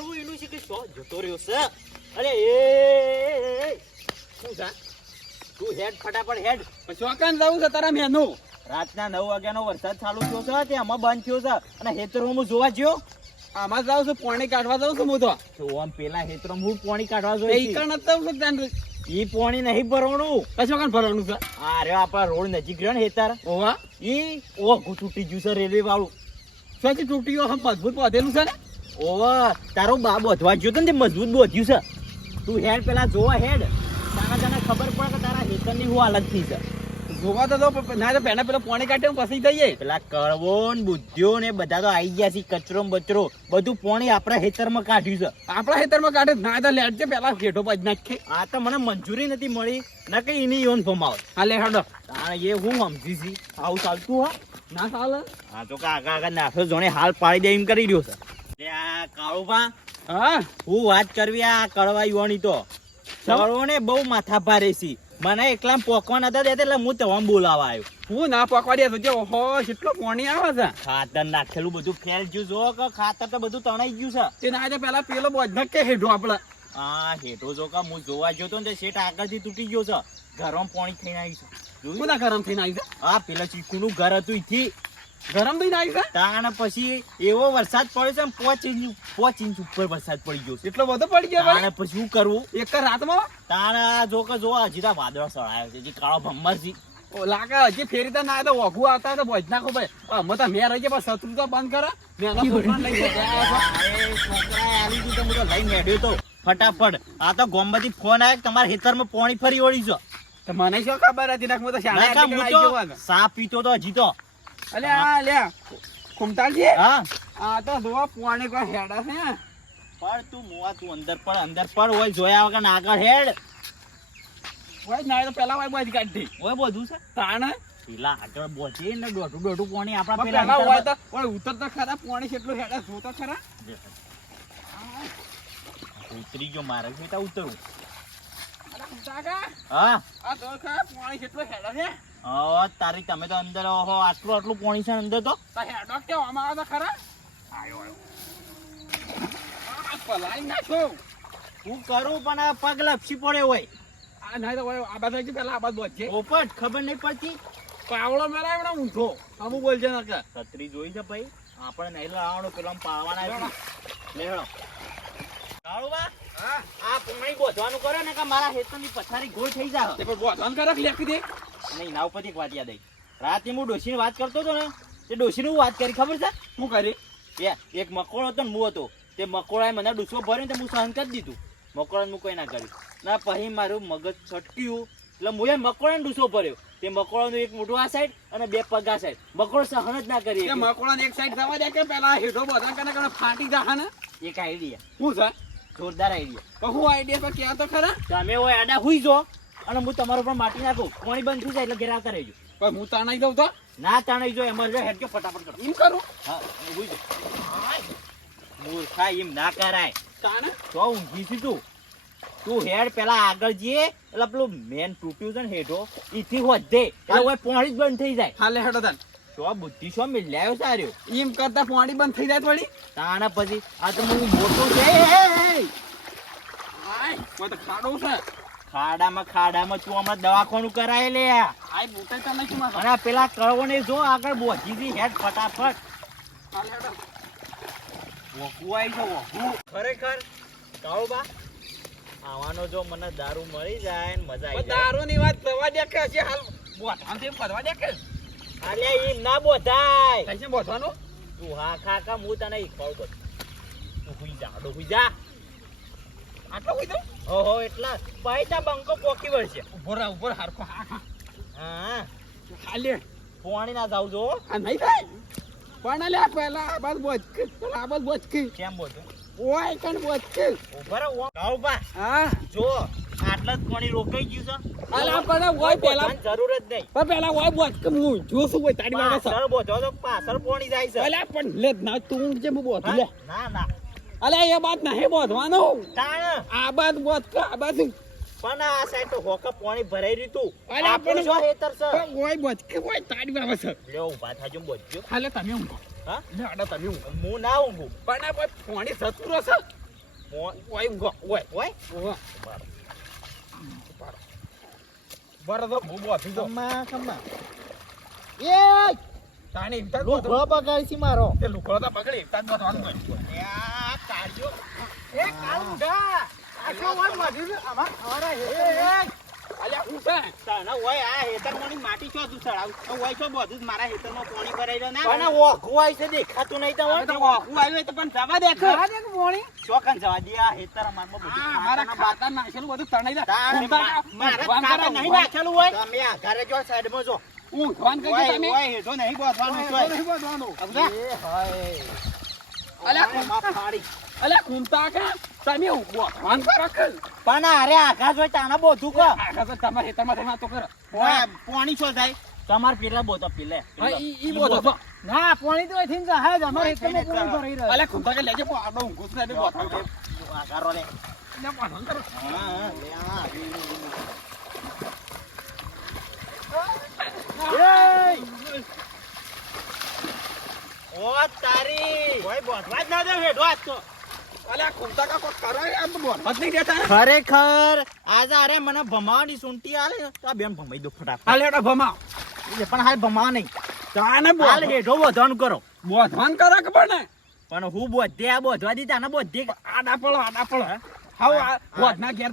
કરવું એનું છે કે શો? જતો રહ્યો છે. અરે એ, શું છે? તું હેડ ફટાફટ હેડ. ચોકાન જવું છે તારા મેનું? રાતના નવ વાગ્યાનો વરસાદ ચાલુ થયો છે તે આમાં બંધ થયો છે. અને હેતરમાં હું જોવા જ્યો? આમાં જાઉં છું પોણી કાઢવા જાઉં છું હું તો. આમ પેલા હેતરમાં હું પોણી કાઢવા જોઈ ઈકણ જ છું ઈ પોણી નહીં ભરવાનું. પછી વખત ભરવાનું છે? આ રે આપણા રોડ નજીક રહ્યો ને હેતાર. ઓવા ઈ ઓઘું તૂટી ગયું છે રેલવે વાળું શું તૂટી ગયો? હમ મજબૂત બાંધેલું છે ને? ઓવા, તારો બા બોધવા ગયો તો ને તે મજબૂત બોધ્યું છે. તું હેડ પેલા જોવા હેડ. તારા તને ખબર પડે કે તારા હેતરની હું હાલત થઈ છે. જોવા તો ના તો પહેલા પેલો પોણે કાઢે પછી જઈએ. પેલા કળવો ને બુદ્ધિઓ ને બધા તો આવી ગયા છે કચરો બચરો. બધું પોણી આપણા હેતરમાં કાઢ્યું છે. આપણા હેતરમાં કાઢે ના, તો લેટ પેલા ઘેટો પાજ નાખે આ તો મને મંજૂરી નથી મળી. ના કઈ એની યોન ફમાવ હા લે હડો. તાણે એ હું સમજી છી. આવું ચાલતું હા? ના ચાલે? હા, તો કાકા આગળ નાસો જોણે હાલ પાડી દે એમ કરી રહ્યો છે. કાળુભા હા? હું વાત કરવી આ કળવા યુવાની તો બહુ માથા ભારે છે મને એકલા પોકવા નતા દેતા એટલે હું તમામ બોલાવા આવ્યો હું ના પકવાડ્યા તો જો ઓહો કેટલો પાણી આવે છે. ખાતર નાખેલું બધું ફેલ ગયું જો કે ખાતર તો બધું તણાઈ ગયું છે. તે ના પેલા પેલો બોજ નાખે હેઠો આપડે. આ હેઠો જો કે હું જોવા ગયો તો ને શેઠ આગળથી તૂટી ગયો છે. ગરમ પાણી થઈને આવી છે. જોયું? કોના ગરમ થઈને આવી છે? આ પેલા ચીકુનું ઘર હતું ગરમ થઈને આવી છે? તાણ પછી એવો વરસાદ પડ્યો છે પોચ ઇંચ પોચ ઇંચ ઉપર વરસાદ પડી ગયો એટલો બધો પડી ગયો તાણે પછી શું કરવું? એક રાતમાં? તાણ જો કે જો હજી તો વાદળો સળાયો છે જે કાળો ભમ્મર છે. લાગે હજી ફેરી તો ના તો ઓઘું આવતા તો ભોજ નાખો ભાઈ. અમે તો મેં રહી ગયા શત્રુ તો બંધ કરો. મેં લઈ ગયા. દીધો, હું તો ફટાફટ. આ તો ગોમમાંથી ફોન આવ્યો તમારા ખેતરમાં પાણી ફરી વળી છો. મને શું ખબર હતી? નાખ હું તો શાળા ના કા, હું આવી ગયો. તો સા પીતો તો હજી તો. અલે આ લે કુમતાલજી હા? આ તો જોવા પાણી હેડા છે. પણ તું મુવા તું અંદર પડ અંદર પડ હોય જોયા વગર આગળ હેડ. ઓય ના તો પેલા વાય બોજ કાઢી. હોય બધું છે? તાણ? પેલા આગળ બોચી ને દોઢું દોઢું પાણી આપણા પેલા પેલા તો પણ ઉતર તો ખરા પાણી કેટલું હેડા જો ખરા? ઉતરી ગયો મારે ઉતરવું હા? આ તો ખરા પાણી કેટલું હેડા છે. હવે તારી તમે તો અંદર ઓહો આટલું આટલું પોણી છે અંદર તો. હેડો તો ખરા? પલાઈ નાખ્યો હું કરું પણ પગ લપસી પડે હોય. આ ના તો આ થી પેલા આ છે ખબર નહીં પડતી. પાવડો મેલા એવડો ઊંધો. આવું બોલજે નકર છત્રી જોઈ છે ભાઈ. આપણે નહીં લાવવાનું પેલા પાડવાના આવ્યું લે હેડો કાળુબા હા. આ પાણી બોધવાનું કરો ને કે મારા હેતરની પથારી ગોળ થઈ જાય પણ ગોધવાનું કરે લેખી દે? નહીં નાવ ઉપરથી એક વાત યાદ આવી. રાતે હું ડોશીની વાત કરતો હતો ને તે ડોશીની હું વાત કરી ખબર છે? શું કરી? એ એક મકોડો હતો ને હું હતો. તે મકોડાએ મને ડૂસો ભર્યો ને તે હું સહન કરી દીધું. મકોડાને હું કંઈ ના કર્યું. ના પછી મારું મગજ છટક્યું. એટલે મુએ મકોડાને ડૂસો ભર્યો. તે મકોડાનું એક મોટું આ સાઈડ અને બે પગ આ સાઈડ મકોડો સહન જ ના કરી મકોડાને એક સાઈડ થવા દે કે પેલા હેઠો બધા કને કને ફાટી જા ને? એક આઈડિયા શું છે? જોરદાર આઈડિયા તો હું આઈડિયા પર ક્યાં તો ખરા? તમે હોય આડા હુઈ જો. અને હું તમારો પણ માટી નાખું. પાણી બંધ થઈ જાય એટલે ઘેર આવતા રહેજો. પણ હું તાણાઈ દઉં તો? ના તાણાઈ જો એમાં જો હેડજો ફટાફટ કરો. એમ કરું? હા હું જો મૂર્ખા એમ ના કરાય. તાણે? તો ઊંઘી છું તું. તું હેડ પેલા આગળ જઈએ. એટલે પેલું મેન તૂટ્યું છે ને હેઠો ઈથી વધે. એટલે ઓય પાણી જ બંધ થઈ જાય. હાલે હેડો તાન તો બુદ્ધિ શું મિલ્યાયો સાર્યો એમ કરતા પોણી બંધ થઈ જાય થોડી તાણા પછી આ તો હું મોટો છે. ખાડો છે. ખાડામાં ખાડામાં તું હમણાં દવાખાનું કરાય લે. આય તો અને પેલા કળવોને જો આગળ બોધી દી હેડ ફટાફટ. વોકું આવી છે વોકું ખરેખર? કાળુબા આવાનો જો મને દારૂ મળી જાય ને મજા આવી દારૂ ની વાત થવા દે કે હજી હાલ દે કે ઈમ ના બોધાય. કઈ છે બોધવાનું તું હા ખા ખા હું તને ખબર કર તું હુઈ જા ડો હુઈ જા. આટલો કોઈ દઉં ઓહો એટલા પૈસા બંકો પોકી વળશે ઊભો રહે ઊભો હારખો. હા. ખાલી પોણી ના જાવ જો. આ નહીં થાય? પણ લે પહેલા આ બસ બોજ આ બસ બોજ કે કેમ બોલું ઓય કણ બોજ કે ઊભા. રહો બા. હા. જો આટલા જ પાણી રોકાઈ ગયું છે. અલા પણ ઓય પહેલા. જરૂર જ નહીં. પણ પહેલા ઓય બોજ કે હું જોશું હોય તારી વાળા પાછળ બોધો તો પાછળ પોણી જાય છે. અલા પણ લે ના તું જે છે લે. ના ના. અલ્યા એ બાત નહીં બોધવાનું. તાણ. આ બાદ બોધ કે આ બાત પણ આ સાઈડ તો હોક પાણી ભરાઈ રહ્યું તું. આપણ જો હેતર છે? પણ ઓય બોજ કે ઓય તાડી વાળા છે. લ્યો ઊભા થાજો બોધજો હાલે તમે ઊંઘો. હા? લે આડા તમે ઊંઘો. હું ના ઊંઘું. પણ આ કોઈ પાણી સતુરો છે. ઓય ઊંઘો, ઓય, ઓય ઓય. બરાબર હું બોધી દઉં. ખમ્મા ખમ્મા એ તાણે એકતા જ લો બોધો. બગાડી છે મારો. તે લુગડો તો પકડી. આ કાઢ્યો એ અલ્યા, તાના ઓય આ માટી છો તું સળાવ ઓય છો બધું જ. મારા હેતરમાં પાણી ભરાઈ રહ્યો. ના પણ ઓઘું છે દેખાતું નહીં તો આવ્યું તો પણ જવા દે જવા દે મોણી? ચોકન જવા દે. આ હેતર અમારમાં બધું મારા ખાતા નાખેલું બધું તણાઈ મા- મારા ખાતા નહીં નાખેલું હોય. તમે આ ઘરે જો સાઈડમાં જો. ઊંઘવાન કરજો ઓય તમે. ઓય હેઠો નહીં બોધવાનું ઓય. નહીં બોધવાનું. સમજ્યા? એ હાય અલ્યા, ઓય, માં ફાડી. અલ્યા, ઘૂમતા કે? તમે બોધવાન કરો કે? પણ અરે આઘાત હોય તાના બોધું કો આખા તો તમારા ખેતરમાં તમે વાતો કરો. ઓય પાણી છો થાય તમાર પેલા બોધો પીલે ઈ- ઈ બોધો ના પાણી તો અમારે હેતરમાં પાણી રહ્યો અલ્યા, ઘૂમતા કે લેજે, પણ આડો ઊંઘું છે, એટલે બોધવાન કરો. લે અલ્યા, બોધવાન હા હા લે આ ઓ તારી. ઓય બોધવા જ ના દે હેઠો આજ તો. ખરેખર આજે અરે મને ભમાવાની સૂંટી આલે. આ બેન ભમાઈ દો ફટાફટ. હાલ હેડો ભમાવો. એ પણ હાલ ભમા નહીં. તાને બોલ. હેઠો બોધવાનું કરો. બોધન કરો કે પણ? પણ હું બોધે આ બોધવા દીધા ને બોધે આડા પડો આડા પડો આ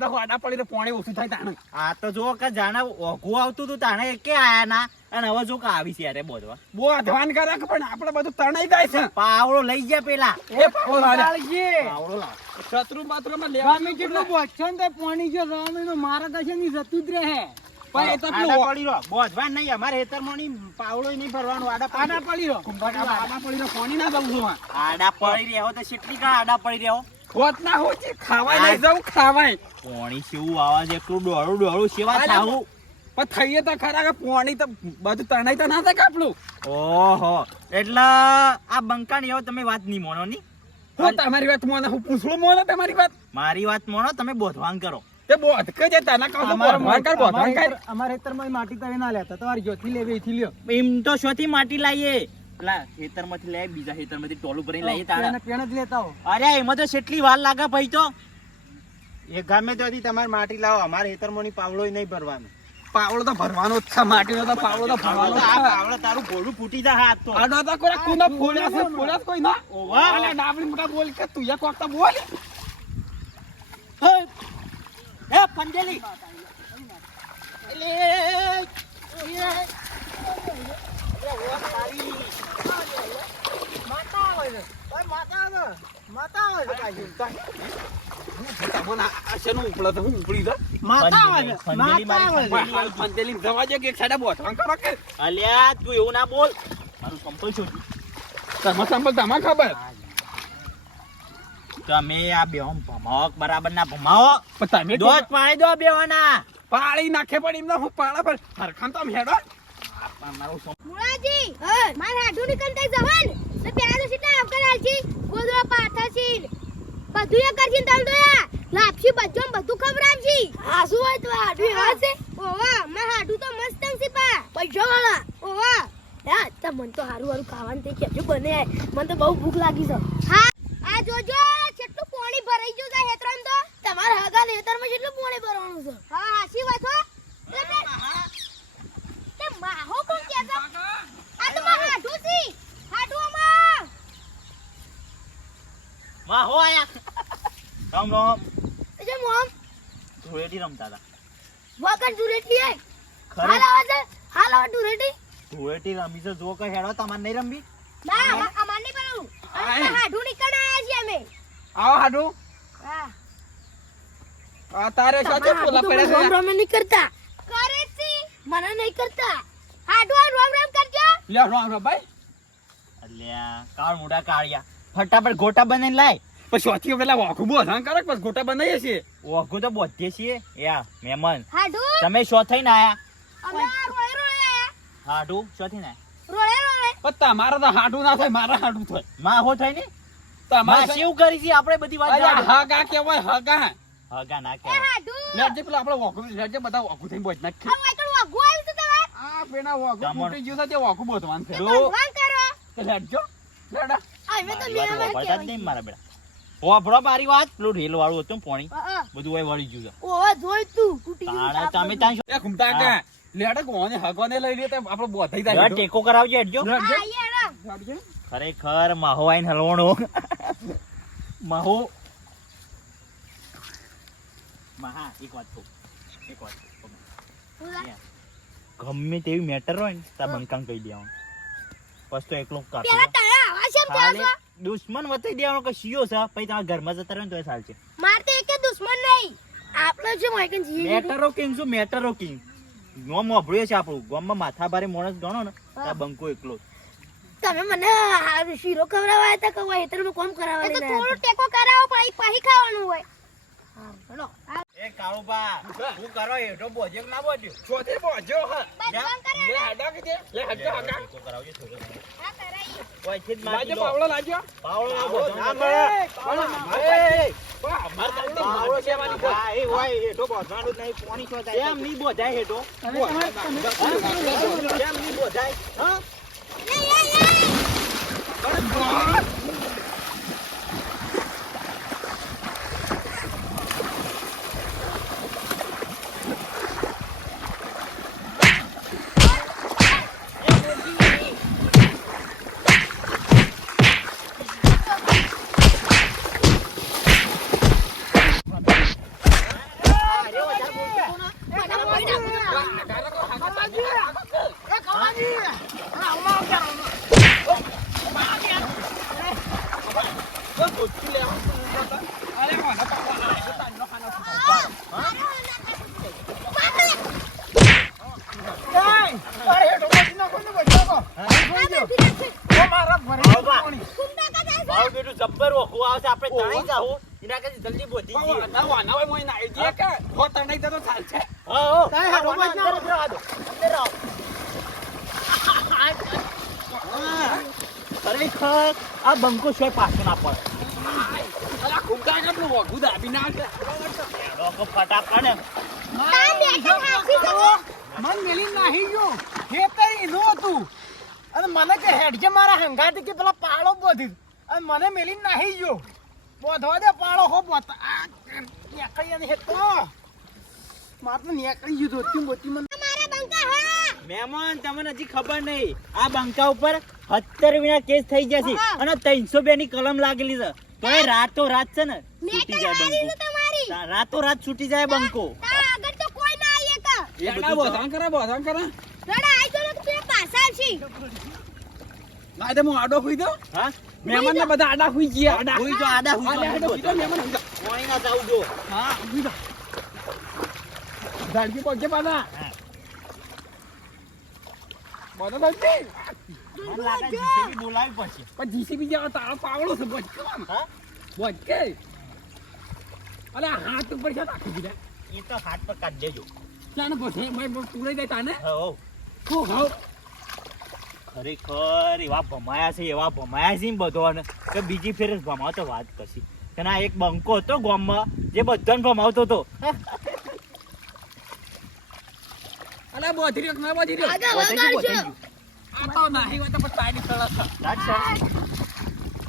તો આડા પડી તો પાણી ઓછું થાય તાણે. આ તો જો કે જાણે ઓઘું આવતું તું તાણે કે આયા ના. અને હવે જો કે આવી છે યારે બોધવા. બોધવાન કરે પણ આપણે બધું તણાઈ જાય છે. પાવડો લઈ ગયા પેલા. એ પાવડો પાવડો લાવ. શત્રુ બાથરૂમમાં લેવાનું જેટલું બોધશો તે પાણી જો રામી મારા કશે ની જતું જ રહે. પણ એ તો પડી રહ્યો. બોધવા નહીં અમારે હેતર નહીં પાવડો નહીં ભરવાનું આડા આડા પડી રહ્યો. આડા પડીને પાણી ના દઉં છું આડા પડી રહ્યો તો કેટલી કાળ આડા પડી રહ્યો. ખોટ ના હોતી ખાવાય નહીં જવું ખાવાય. પોણી કેવું આવા છે? એટલું ડોળું ડોળું સેવા થાવું પણ થઈએ તો ખરા કે પોણી તો બધું તણાઈ તો ના થાય કાપલું ઓહો એટલે આ બંકાણી હવે તમે વાત નહીં મોનો ની? હું તમારી વાત મોનો હું પૂછલું મોનો તમારી વાત? મારી વાત મોનો તમે બોધવાંગ કરો. તે બોધ કે જે તને કહું છું બોધવાન કર બોધવાન કર. અમારે હેતરમાં માટી તમે ના લેતા તમારી જોથી લેવી થી લ્યો. એમ તો શોથી માટી લાવીએ પેલા ખેતરમાંથી લે બીજા ખેતરમાંથી ટોલું ભરીને લઈએ તાળા પેણ જ લેતા હો અરે એમાં તો કેટલી વાર લાગે ભાઈ તો. એ ગમે ત્યાંથી તમારે માટી લાવો. અમારે હેતરમાં ની પાવડો નહીં ભરવાનો. પાવડો તો ભરવાનો જ છે માટીનો તો પાવડો તો ભરવાનો આ પાવડો તારું ગોળું ફૂટી જાય હાથ તો. આડો તો કોઈ કુના ફોડ્યા છે ફોડ્યા કોઈ ના? ઓવા. અલે ડાબલી મોટા બોલ કે તું એક વખત બોલ. હે પંજેલી. શેનું ઉપડે તો હું ઉપડી જા પંજેલી, પંજેલી મારી પંજેલી. પંચેલી જવા દે કે એક સાઈડે બોધવાન કરો કે? અલ્યા તું એવું ના બોલ. મારું તમે ખબર. તમે આ બે ભમાવો બરાબર ના ભમાવો તમે પાણી દો બેવાના. પાળી નાખે પણ એમને હું પાળા પર. હરખાન તો હેડો. પણ મારું હાડું નીકળતા જવાન પ્યારો સીટા આવકર બધું એ બધું બધું હાસુ હોય તો હાડું એવા છે. ઓવા માર હાડું તો મસ્ત છે પા પૈસા વાળા. ઓવા યા તો તો હારું હારું ખાવાનું તે કેટલું બને મને તો બહુ ભૂખ લાગી છે. હા આ જોજો કેટલું પાણી ભરાઈ ગયું છે હેતરન તો તમારા હગા હેતરમાં કેટલું પાણી ભરવાનું છે હા હાસી વાત હો એટલે તે માહો કોણ કે છે આ તો મારા હાડું છે હાડું અમારમાં હો આયા રામ રામ એટલે મોમ ધૂળેટી રમતા હતા વગર આય? હાલ આવે છે હાલ આવે દુરેટી ધૂળેટી રમી છે જો કે હેડો તમાર નહીં રમવી? ના અમાર નહીં પેલું. હાડું નીકળ આયા છીએ અમે. આવો હાડુ હા. આ તારે સાચે પોલા પડે છે? રોમ નહીં કરતા. કરે છે. મને નહીં કરતા. હાડું રોમ રોમ કરજો. લે રામ રામ ભાઈ. અલ્યા કાળ મોટા કાળિયા. ફટાફટ ગોટા બનાવીને લાય. પછી સોથી પેલા વાખું બોધાન કરે પછી ગોટા બનાવીએ છીએ? ઓઘું તો બોધીએ છીએ. યા મહેમાન. હાડું? તમે શો થઈને આયા? હાડું? શો થઈને તમારા તો હાડું ના થાય મારા હાડું થાય. માં હો થાય ને તમારે માં કરી છે? આપણે બધી વાત. હગા કેવાય હગા. હગા ના હાડું. લેજે પેલા આપણે લેજે બધા વાખું થઈને બોધ નાખી. આ વાખું તમાર- ફૂટી ગયું છે તે વાખું બોધવાનું છે. લેજો લેડા તો મારા બેટા. હોભળો મારી વાત. પેલું રેલ વાળું હતું પાણી. બધું હોય વળી ગયું છે. જોઈ તું તૂટી ગયું તમે ત્યાં શું- ઘૂમતા કા લેડે કોને હગવાને લઈ લે તો આપણે બોધાઈ જાય ટેકો કરાવજો હેડજો. હા, આઈએ હેડો. ખરેખર માહો આઈને હલવણો માહો. મહા એક વાત કહું. એક વાત કહું. શું લા? ગમે તેવી મેટર હોય ને તાર બંકાંગ કહી દેવાનું. પછી તો એકલો કાપી પેલા તારે? દુશ્મન વતાઈ દેવાનો કે શિયો છે? પછી તમારા ઘરમાં જતા રહે તો સાલ છે માર તો એકે દુશ્મન નહીં. આપણો છે મોયકન જીવી મેટરો કિંગ શું? મેટરો કિંગ ગોમ મોભળ્યો છે આપણું. ગોમમાં માથા ભારે માણસ ગણો ને તાર બંકો એકલો તમે મને આ શીરો ખવડાવવા હતા કવા હેતરમાં કોમ કરાવવા તો થોડું ટેકો કરાવો પાહી પાહી ખાવાનું હોય. હા આ એ કાળુબા હું કરો હેઠો બોજે ના બોજ્યો. ચોથે પહોંચ્યો હા. લે હડા કે લે હડા હડા. ટેકો કરાવજો થોડો હા, કરાઈ ઓયથી જ મારી લાજો પાવળો લાજો. પાવળો ના બોજો. ના ના મળે. અમાર તો તો હા, એ હેઠો બોજવાનું જ નહીં, પોણી છો થાય. એમ નહીં બોજાય હેઠો? કેમ નહીં બોજાય? હા? લે, લે, લે. મને મોઈ નાખો. અરે, મને પાવડો લાગ્યો, તાનનો ખાનો બાબા, કુંડા કા જાય છે? મારું બેટું જબ્બર ઓખું આવશે, આપણે તણાઈ જાહું. બોજી પાવડો જઈએ. ના વાના હોય મોય નાઈ દે કે હો તણાઈ જતો ચાલશે હા, હો. તાય હાડો બચ ના. અંદર જ દો. અંદર રહો. હા. ખરેખર આ બંકો છે પાછો ના અલા ઘૂમતા કેટલું વગું દાબી કે લોકો ફટાફટ ને તા બેઠા હાચી તો મન મેલી નાહી ગયો ખેતર એનું હતું અને મને કે હેડજે મારા હંગાતી કે પેલા પાળો બોધી અને મને મેલી નાહી ગયો બોધવા દે પાળો હો બોત આ નીકળી ને હેતો માર તો નીકળી ગયું ધોતી બોતી મને મારા બંકા હા. મહેમાન તમને હજી ખબર નહીં. આ બંકા ઉપર સત્તર વિના કેસ થઈ જશે. અને ત્રણસો બે ની કલમ લાગેલી છે. તો એ રાતો રાત છે ને છૂટી તો જાય બંકો. છે રાતો રાત છૂટી જાય બંકો. તા આગળ તો કોઈ ના આઈએ કા એ બધું બોધાન કરે બોધાન કરે. રડા આઈ તો તું પાછા આવશી ના તો હું આડો ખુઈ દઉં હા? મહેમાન ને બધા આડા ખુઈ ગયા. આડા. હુઈ જો આડા હુઈ હીધો, જાઓ. મહેમાન હુઈ જાઓ. પાણી ના જાવ જો હા હુઈ જો. ઝાડકી પહોંચે પાના હા. બોલો દાદી. મને લાગે જીસીબી બોલાવવી પછી પણ જીસીબી જેવા તારો પાવડો છે બોજ હા? બોજ કે અલે હાથ ઉપર છે નાખી દીધા. એ તો હાથ પર કાઢ દેજો. ચાને પછી મેં પૂરાઈ દે તાને. હો હો. હાવ ખરેખર એવા ભમાયા છે એવા ભમાયા છે ને બધાને કે બીજી ફેર ભમાવતો વાત કરશી કે ના એક બંકો હતો ગામમાં જે બધાને ભમાવતો હતો. અલા બોધી રહ્યો ના બોધી રહ્યો? આ તો નાહી હોય તો પણ તાડી સળસ.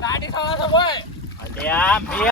તાડી સળસ? છે બોય. અલ્યા મેં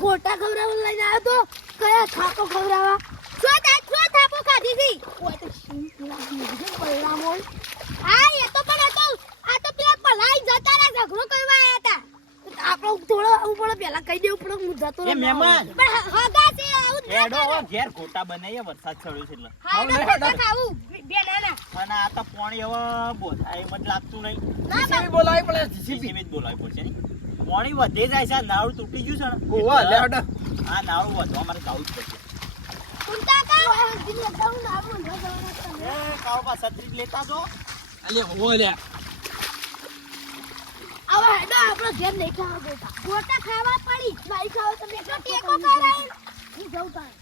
ગોટા ખવડાવવા લઈને આવ્યો તો. કયા થાપો ખવડાવવા? શું થાય શું થાપો ખાધી હતી ઓય તો શું લાગી છે બલરામ હોય હા એ તો પણ હતો આ તો પેલા પલાઈ જતા રહ્યા ઝઘડો કરવા આયા હતા આપણો થોડો આવું પડે પેલા કહી દેવું પડે હું જતો એ મહેમાન. પણ હગા છે આવું ઘેર બનાવીએ વરસાદ એટલે. હા ખાવું. બે નાના. અને આ તો પાણી હવે બોધાય એમ લાગતું નહીં. જીસીબી બોલાવી પડે જીસીબી. જીસીબી. જ બોલાવવી પડશે નહીં પાણી વધે જાય છે આ નાળું તૂટી ગયું છે ને. ઓવા લે આ નાળું વધવા મારે જવું જ પડશે. કુંતા કા દિલ લગાવું ના ન જવાનું એ કાળુબા છત્રી જ લેતા જો. અલે આપણો ઘેર લઈ ખાવા બેટા ગોટા ખાવા પડી મારી ખાવા તમે એટલો ટેકો કરાય હું જઉં તારે.